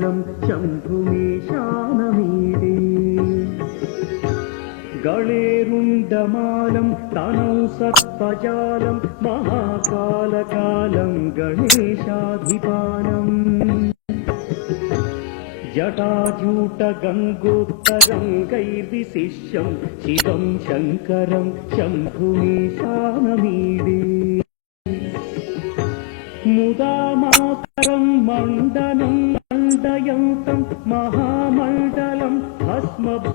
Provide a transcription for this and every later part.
शम्भुमीशानमीडे गळेरुण्डमालं तनौ सर्पजालं महाकालकालं गणेशाधिपानम् जटाजूटगङ्गोत्तरङ्गैर्विशिष्यं शिवं शङ्करं शम्भुमीशानमीडे मुदा मातरं मण्डनं मण्डयन्तं महामण्डलं भस्मभूषाधरन्तम्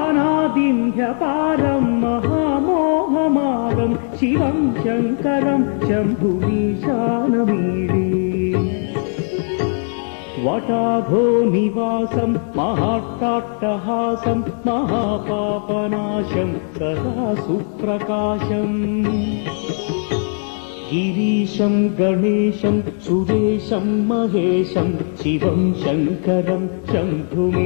अनादिं ह्यपारं महामोहमारं शिवं शङ्करं शम्भुमीशानमीडे वटाघो निवासं महाट्टाट्टहासं महापापनाशं सदा सुप्रकाशम् गिरीशं गणेशं सुरेशं महेशं शिवं शङ्करं शम्भुमीशानमीडे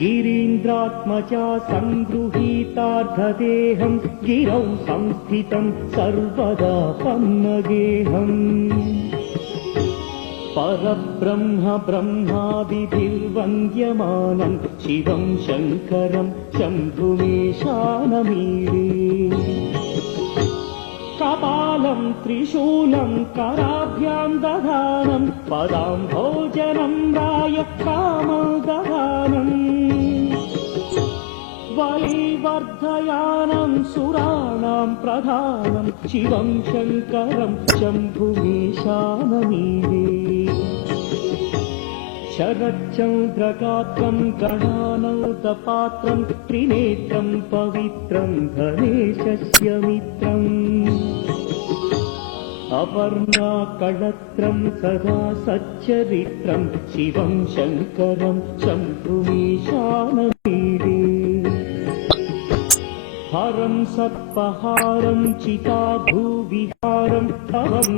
गिरीन्द्रात्मजा सङ्गृहीतार्धदेहं गिरौ संस्थितं सर्वदा पन्नगेहम् परब्रह्म ब्रह्मादिभिर्वन्द्यमानं शिवं शङ्करं शम्भुमीशानमीडे कपालं त्रिशूलं कराभ्यां दधानं पदाम्भोजनं रायकामदधानम् वैवर्धयानं सुराणां प्रधानं शिवं शङ्करं शम्भुमीशानमीडे शरच्चन्द्रगात्रं गणानन्दपात्रं त्रिनेत्रं पवित्रं गणेशस्य मित्रम् अपर्णाकळत्रं सदा सच्चरित्रं शिवं शङ्करं शम्भुमीशानमीडे हरं सर्पहारं चिताभूविहारं तवं